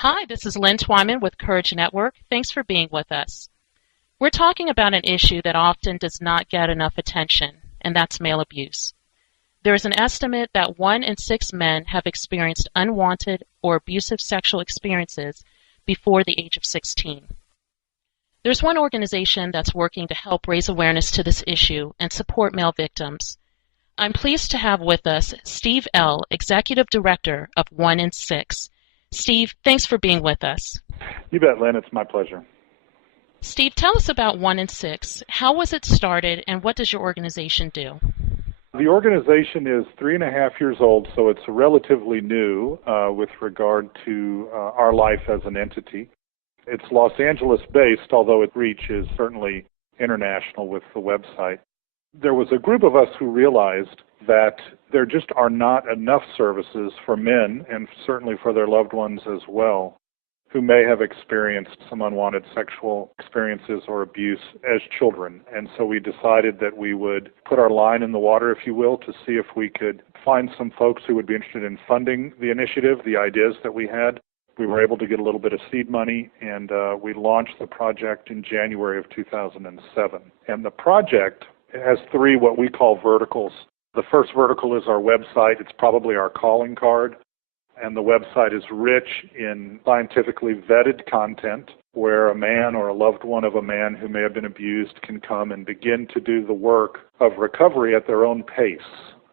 Hi, this is Lynn Twyman with Courage Network. Thanks for being with us. We're talking about an issue that often does not get enough attention, and that's male abuse. There is an estimate that 1 in 6 men have experienced unwanted or abusive sexual experiences before the age of 16. There's one organization that's working to help raise awareness to this issue and support male victims. I'm pleased to have with us Steve L., Executive Director of 1 in 6. Steve, thanks for being with us. You bet, Lynn. It's my pleasure. Steve, tell us about 1 in 6. How was it started, and what does your organization do? The organization is 3.5 years old, so it's relatively new with regard to our life as an entity. It's Los Angeles-based, although its reach is certainly international with the website. There was a group of us who realized that there just are not enough services for men, and certainly for their loved ones as well, who may have experienced some unwanted sexual experiences or abuse as children. And so we decided that we would put our line in the water, if you will, to see if we could find some folks who would be interested in funding the initiative, the ideas that we had. We were able to get a little bit of seed money, and we launched the project in January of 2007. And the project has 3 what we call verticals. The first vertical is our website. It's probably our calling card. And the website is rich in scientifically vetted content where a man or a loved one of a man who may have been abused can come and begin to do the work of recovery at their own pace.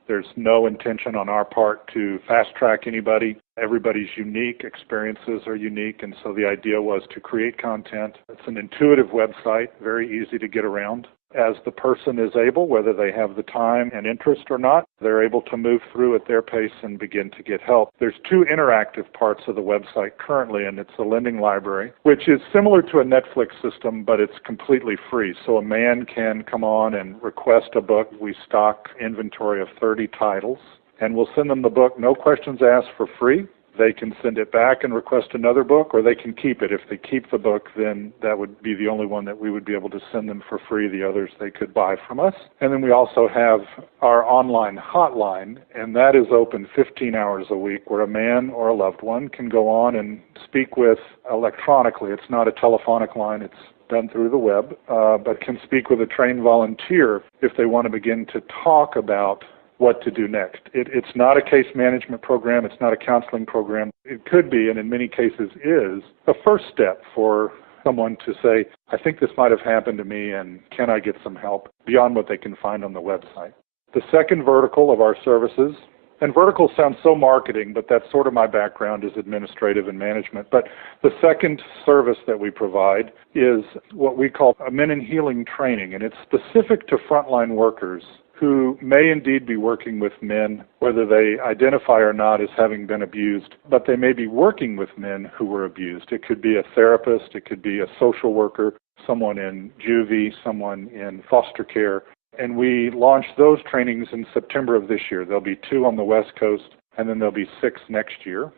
There's no intention on our part to fast-track anybody. Everybody's unique. Experiences are unique, and so the idea was to create content. It's an intuitive website, very easy to get around. As the person is able, whether they have the time and interest or not, they're able to move through at their pace and begin to get help. There's 2 interactive parts of the website currently, and it's a lending library, which is similar to a Netflix system, but it's completely free. So a man can come on and request a book. We stock inventory of 30 titles, and we'll send them the book, no questions asked, for free. They can send it back and request another book, or they can keep it. If they keep the book, then that would be the only one that we would be able to send them for free. The others they could buy from us. And then we also have our online hotline, and that is open 15 hours a week, where a man or a loved one can go on and speak with electronically. It's not a telephonic line. It's done through the web, but can speak with a trained volunteer if they want to begin to talk about what to do next. It's not a case management program. It's not a counseling program. It could be, and in many cases is, a first step for someone to say, I think this might have happened to me, and can I get some help beyond what they can find on the website. The second vertical of our services, and vertical sounds so marketing, but that's sort of my background, is administrative and management. But the second service that we provide is what we call a men in healing training, and it's specific to frontline workers who may indeed be working with men, whether they identify or not as having been abused, but they may be working with men who were abused. It could be a therapist, it could be a social worker, someone in juvie, someone in foster care. And we launched those trainings in September of this year. There'll be 2 on the West Coast, and then there'll be 6 next year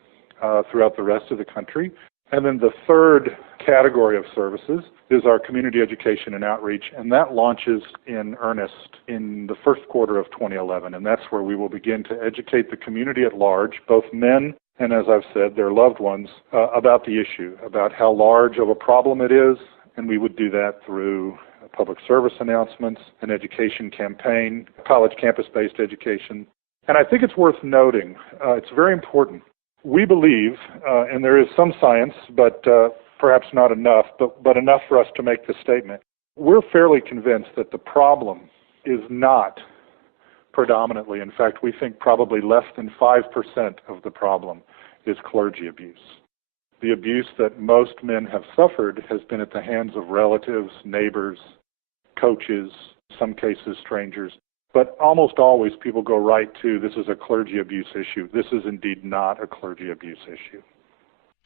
throughout the rest of the country. And then the third category of services is our community education and outreach, and that launches in earnest in the first quarter of 2011. And that's where we will begin to educate the community at large, both men and, as I've said, their loved ones, about the issue, about how large of a problem it is. And we would do that through public service announcements, an education campaign, college campus-based education. And I think it's worth noting, it's very important. We believe, and there is some science, but perhaps not enough, but enough for us to make this statement. We're fairly convinced that the problem is not predominantly, in fact, we think probably less than 5% of the problem is clergy abuse. The abuse that most men have suffered has been at the hands of relatives, neighbors, coaches, some cases strangers. But almost always people go right to, this is a clergy abuse issue. This is indeed not a clergy abuse issue.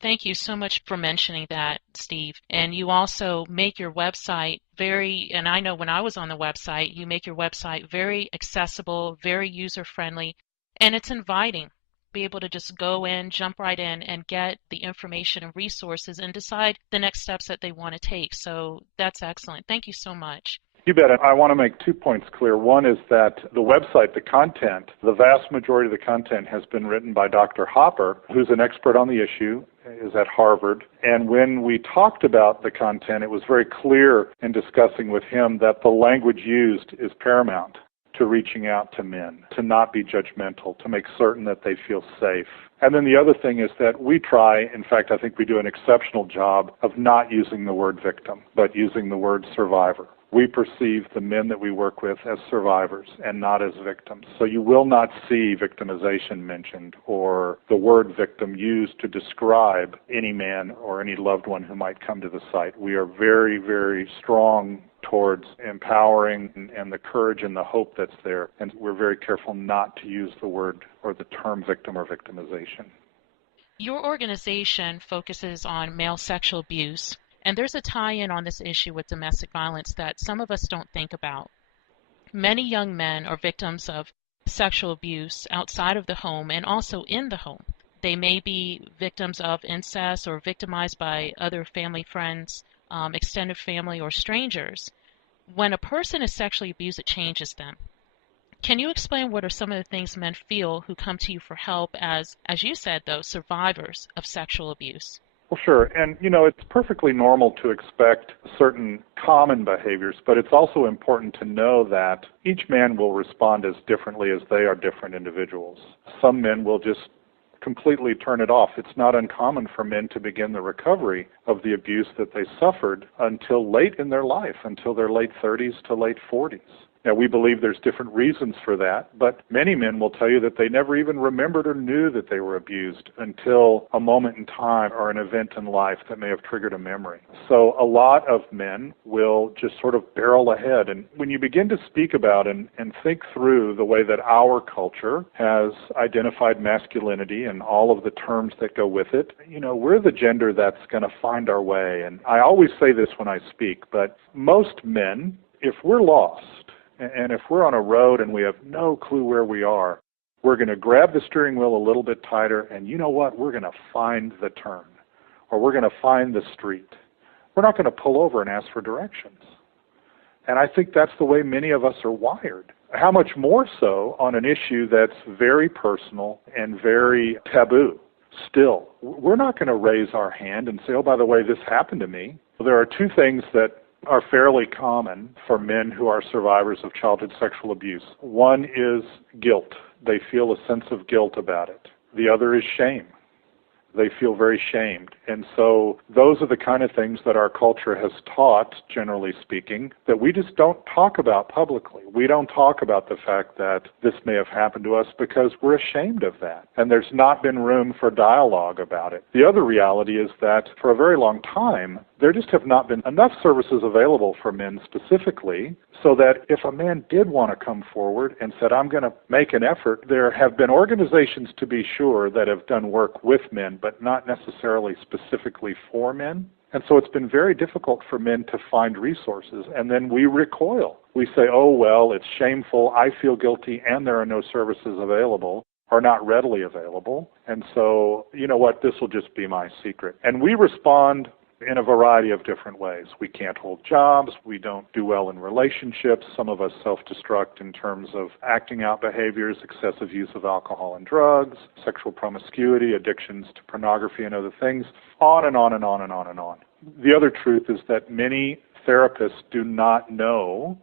Thank you so much for mentioning that, Steve. And you also make your website and I know when I was on the website, you make your website very accessible, very user-friendly, and it's inviting. Be able to just go in, jump right in, and get the information and resources and decide the next steps that they want to take. So that's excellent. Thank you so much. You bet. I want to make 2 points clear. One is that the website, the content, the vast majority of the content has been written by Dr. Hopper, who's an expert on the issue. is at Harvard. And when we talked about the content, it was very clear in discussing with him that the language used is paramount to reaching out to men, to not be judgmental, to make certain that they feel safe. And then the other thing is that we try, in fact, I think we do an exceptional job of not using the word victim, but using the word survivor. We perceive the men that we work with as survivors and not as victims. So you will not see victimization mentioned or the word victim used to describe any man or any loved one who might come to the site. We are very, very strong towards empowering and the courage and the hope that's there. And we're very careful not to use the word or the term victim or victimization. Your organization focuses on male sexual abuse, and there's a tie-in on this issue with domestic violence that some of us don't think about. Many young men are victims of sexual abuse outside of the home and also in the home. They may be victims of incest or victimized by other family friends, extended family, or strangers. When a person is sexually abused, it changes them. Can you explain what are some of the things men feel who come to you for help as you said, though, survivors of sexual abuse? Well, sure. And, it's perfectly normal to expect certain common behaviors, but it's also important to know that each man will respond as differently as they are different individuals. Some men will just completely turn it off. It's not uncommon for men to begin the recovery of the abuse that they suffered until late in their life, until their late 30s to late 40s. Now, we believe there's different reasons for that, but many men will tell you that they never even remembered or knew that they were abused until a moment in time or an event in life that may have triggered a memory. So a lot of men will just sort of barrel ahead. And when you begin to speak about and think through the way that our culture has identified masculinity and all of the terms that go with it, we're the gender that's going to find our way. And I always say this when I speak, but most men, if we're lost, and if we're on a road and we have no clue where we are, we're going to grab the steering wheel a little bit tighter, and you know what? We're going to find the turn, or we're going to find the street. We're not going to pull over and ask for directions. And I think that's the way many of us are wired. How much more so on an issue that's very personal and very taboo. Still, we're not going to raise our hand and say, oh, by the way, this happened to me. There are two things that are fairly common for men who are survivors of childhood sexual abuse. One is guilt. They feel a sense of guilt about it. The other is shame. They feel very shamed. And so those are the kind of things that our culture has taught, generally speaking, that we just don't talk about publicly. We don't talk about the fact that this may have happened to us because we're ashamed of that. And there's not been room for dialogue about it. The other reality is that for a very long time, there just have not been enough services available for men specifically so that if a man did want to come forward and said, I'm going to make an effort, there have been organizations, to be sure, that have done work with men, but not necessarily specifically for men. And so it's been very difficult for men to find resources. And then we recoil. We say, oh, well, it's shameful, I feel guilty, and there are no services available or not readily available. And so, you know what, this will just be my secret. And we respond in a variety of different ways. We can't hold jobs. We don't do well in relationships. Some of us self-destruct in terms of acting out behaviors, excessive use of alcohol and drugs, sexual promiscuity, addictions to pornography and other things, on and on and on and on and on. The other truth is that many therapists do not know,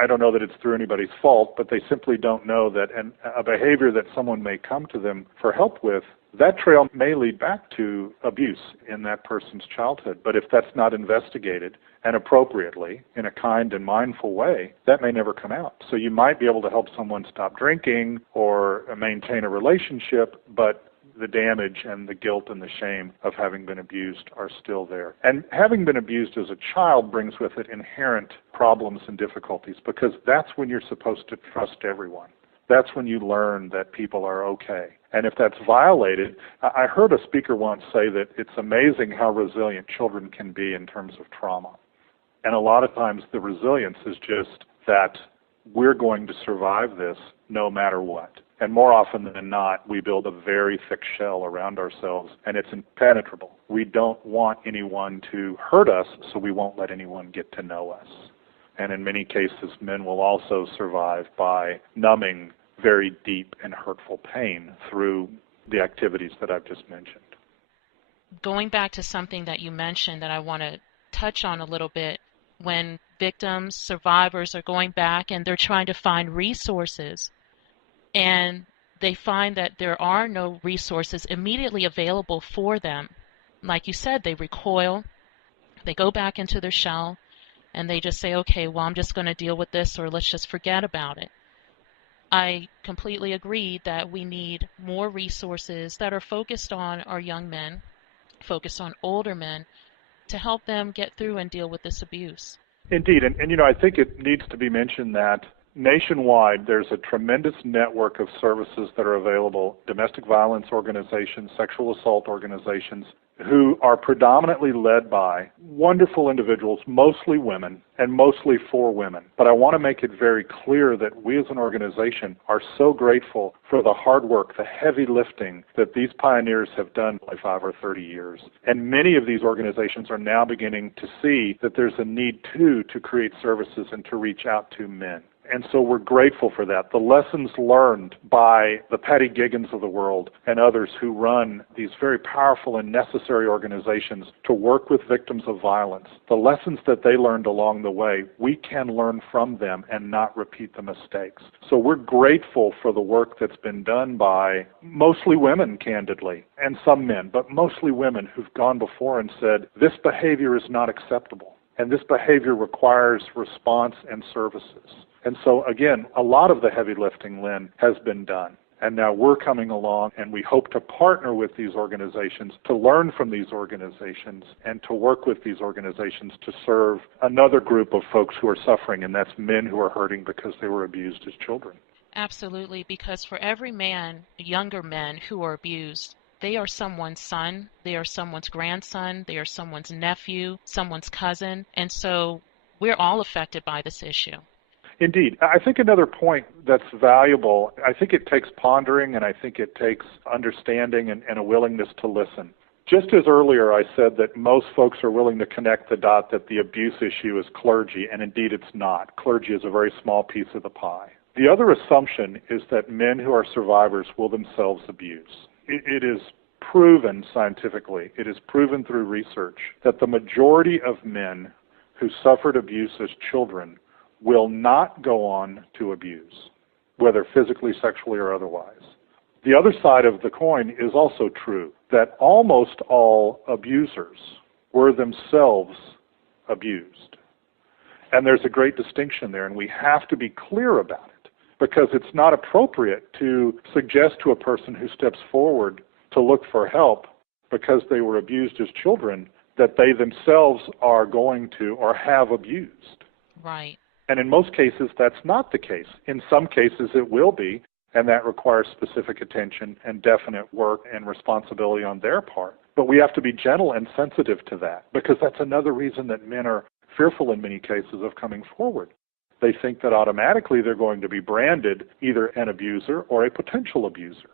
I don't know that it's through anybody's fault, but they simply don't know that a behavior that someone may come to them for help with, that trail may lead back to abuse in that person's childhood. But if that's not investigated and appropriately in a kind and mindful way, that may never come out. So you might be able to help someone stop drinking or maintain a relationship, but the damage and the guilt and the shame of having been abused are still there. And having been abused as a child brings with it inherent problems and difficulties, because that's when you're supposed to trust everyone. That's when you learn that people are okay. And if that's violated, I heard a speaker once say that it's amazing how resilient children can be in terms of trauma. And a lot of times the resilience is just that we're going to survive this no matter what. And more often than not, we build a very thick shell around ourselves, and it's impenetrable. We don't want anyone to hurt us, so we won't let anyone get to know us. And in many cases, men will also survive by numbing very deep and hurtful pain through the activities that I've just mentioned. Going back to something that you mentioned that I want to touch on a little bit, when victims, survivors are going back and they're trying to find resources, and they find that there are no resources immediately available for them. Like you said, they recoil, they go back into their shell, and they just say, okay, well, I'm just going to deal with this, or let's just forget about it. I completely agree that we need more resources that are focused on our young men, focused on older men, to help them get through and deal with this abuse. Indeed, and I think it needs to be mentioned that nationwide there's a tremendous network of services that are available, domestic violence organizations, sexual assault organizations, who are predominantly led by wonderful individuals, mostly women, and mostly for women. But I want to make it very clear that we as an organization are so grateful for the hard work, the heavy lifting that these pioneers have done for 25 or 30 years. And many of these organizations are now beginning to see that there's a need, too, to create services and to reach out to men. And so we're grateful for that. The lessons learned by the Patty Giggans of the world and others who run these very powerful and necessary organizations to work with victims of violence, the lessons that they learned along the way, we can learn from them and not repeat the mistakes. So we're grateful for the work that's been done by mostly women, candidly, and some men, but mostly women who've gone before and said, this behavior is not acceptable, and this behavior requires response and services. And so, again, a lot of the heavy lifting, Lynn, has been done. And now we're coming along, and we hope to partner with these organizations, to learn from these organizations, and to work with these organizations to serve another group of folks who are suffering, and that's men who are hurting because they were abused as children. Absolutely, because for every man, younger men who are abused, they are someone's son, they are someone's grandson, they are someone's nephew, someone's cousin, and so we're all affected by this issue. Indeed. I think another point that's valuable, I think it takes pondering and I think it takes understanding and a willingness to listen. Just as earlier I said that most folks are willing to connect the dot that the abuse issue is clergy, and indeed it's not. Clergy is a very small piece of the pie. The other assumption is that men who are survivors will themselves abuse. It is proven scientifically, it is proven through research, that the majority of men who suffered abuse as children will not go on to abuse, whether physically, sexually, or otherwise. The other side of the coin is also true, that almost all abusers were themselves abused. And there's a great distinction there, and we have to be clear about it, because it's not appropriate to suggest to a person who steps forward to look for help because they were abused as children that they themselves are going to or have abused. Right. And in most cases, that's not the case. In some cases, it will be, and that requires specific attention and definite work and responsibility on their part. But we have to be gentle and sensitive to that, because that's another reason that men are fearful in many cases of coming forward. They think that automatically they're going to be branded either an abuser or a potential abuser.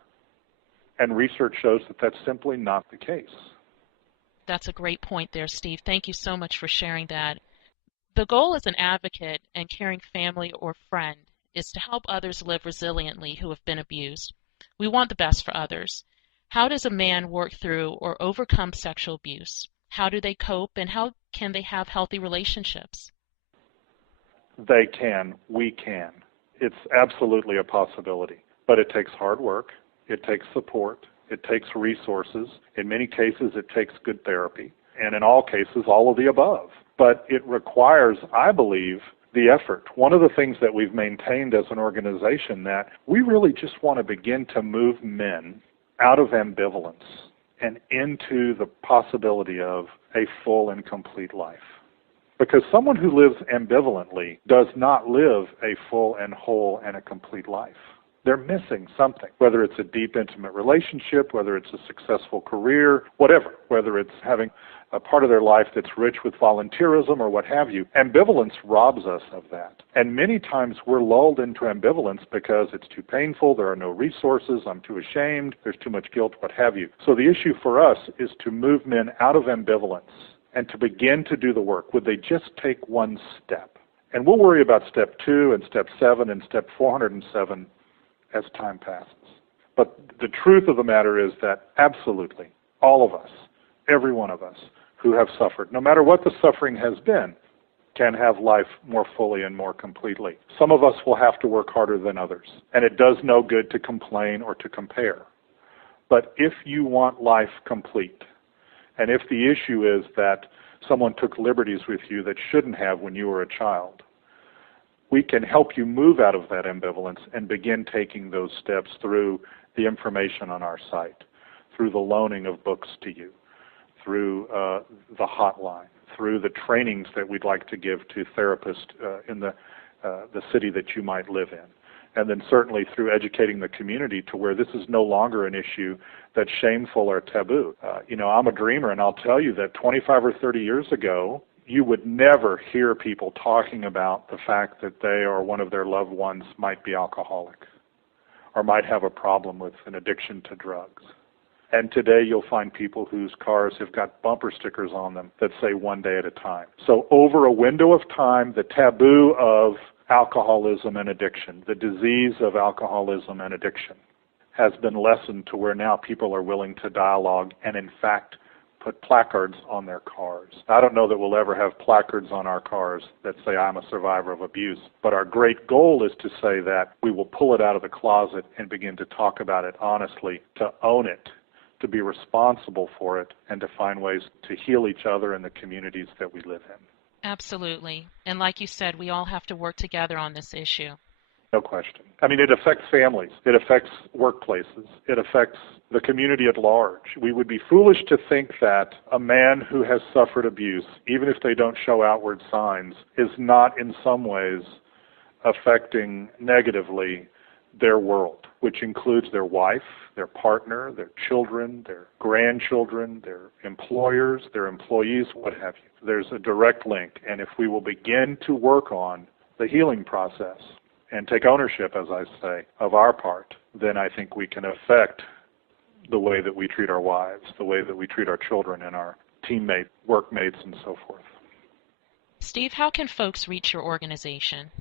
And research shows that that's simply not the case. That's a great point there, Steve. Thank you so much for sharing that. The goal as an advocate and caring family or friend is to help others live resiliently who have been abused. We want the best for others. How does a man work through or overcome sexual abuse? How do they cope, and how can they have healthy relationships? They can. We can. It's absolutely a possibility. But it takes hard work. It takes support. It takes resources. In many cases, it takes good therapy. And in all cases, all of the above. But it requires, I believe, the effort. One of the things that we've maintained as an organization, that we really just want to begin to move men out of ambivalence and into the possibility of a full and complete life. Because someone who lives ambivalently does not live a full and whole and a complete life. They're missing something, whether it's a deep, intimate relationship, whether it's a successful career, whatever, whether it's having a part of their life that's rich with volunteerism or what have you. Ambivalence robs us of that. And many times we're lulled into ambivalence because it's too painful, there are no resources, I'm too ashamed, there's too much guilt, what have you. So the issue for us is to move men out of ambivalence and to begin to do the work. Would they just take one step? And we'll worry about step 2 and step 7 and step 407 as time passes. But the truth of the matter is that absolutely all of us every one of us who have suffered, no matter what the suffering has been, can have life more fully and more completely. Some of us will have to work harder than others, and it does no good to complain or to compare. But if you want life complete, and if the issue is that someone took liberties with you that shouldn't have when you were a child, we can help you move out of that ambivalence and begin taking those steps through the information on our site, through the loaning of books to you, through the hotline, through the trainings that we'd like to give to therapists in the city that you might live in, and then certainly through educating the community to where this is no longer an issue that's shameful or taboo. I'm a dreamer, and I'll tell you that 25 or 30 years ago, you would never hear people talking about the fact that they or one of their loved ones might be alcoholic or might have a problem with an addiction to drugs. And today you'll find people whose cars have got bumper stickers on them that say one day at a time. So over a window of time, the taboo of alcoholism and addiction, the disease of alcoholism and addiction, has been lessened to where now people are willing to dialogue and, in fact, put placards on their cars. I don't know that we'll ever have placards on our cars that say, I'm a survivor of abuse, but our great goal is to say that we will pull it out of the closet and begin to talk about it honestly, to own it, to be responsible for it, and to find ways to heal each other and the communities that we live in. Absolutely. And like you said, we all have to work together on this issue. No question. I mean, it affects families. It affects workplaces. It affects the community at large. We would be foolish to think that a man who has suffered abuse, even if they don't show outward signs, is not in some ways affecting negatively their world, which includes their wife, their partner, their children, their grandchildren, their employers, their employees, what have you. There's a direct link, and if we will begin to work on the healing process and take ownership, as I say, of our part, then I think we can affect the way that we treat our wives, the way that we treat our children and our teammates, workmates, and so forth. Steve, how can folks reach your organization?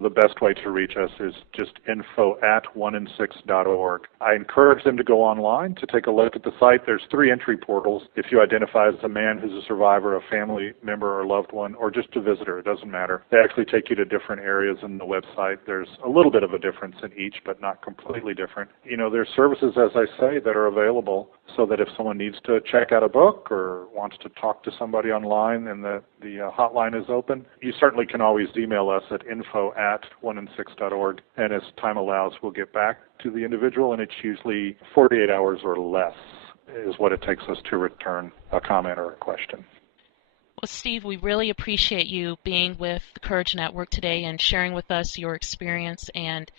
The best way to reach us is just info@onein6.org. I encourage them to go online to take a look at the site. There's 3 entry portals. If you identify as a man who's a survivor, a family member or loved one, or just a visitor, it doesn't matter. They actually take you to different areas in the website. There's a little bit of a difference in each, but not completely different. There's services, as I say, that are available so that if someone needs to check out a book or wants to talk to somebody online and the hotline is open, you certainly can always email us at info@onein6.org, and as time allows, we'll get back to the individual, and it's usually 48 hours or less is what it takes us to return a comment or a question. Well, Steve, we really appreciate you being with the Courage Network today and sharing with us your experience and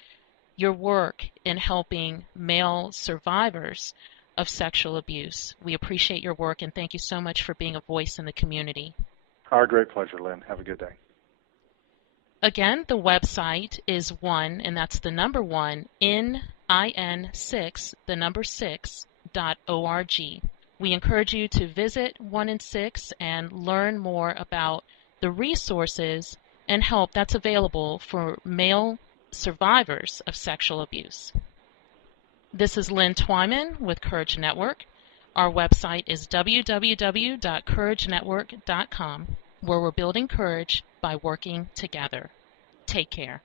your work in helping male survivors of sexual abuse. We appreciate your work, and thank you so much for being a voice in the community. Our great pleasure, Lynn. Have a good day. Again, the website is and that's the number 1, NIN6, the number 6.org. We encourage you to visit 1in6 and learn more about the resources and help that's available for male survivors of sexual abuse. This is Lynn Twyman with Courage Network. Our website is www.couragenetwork.com, where we're building courage by working together. Take care.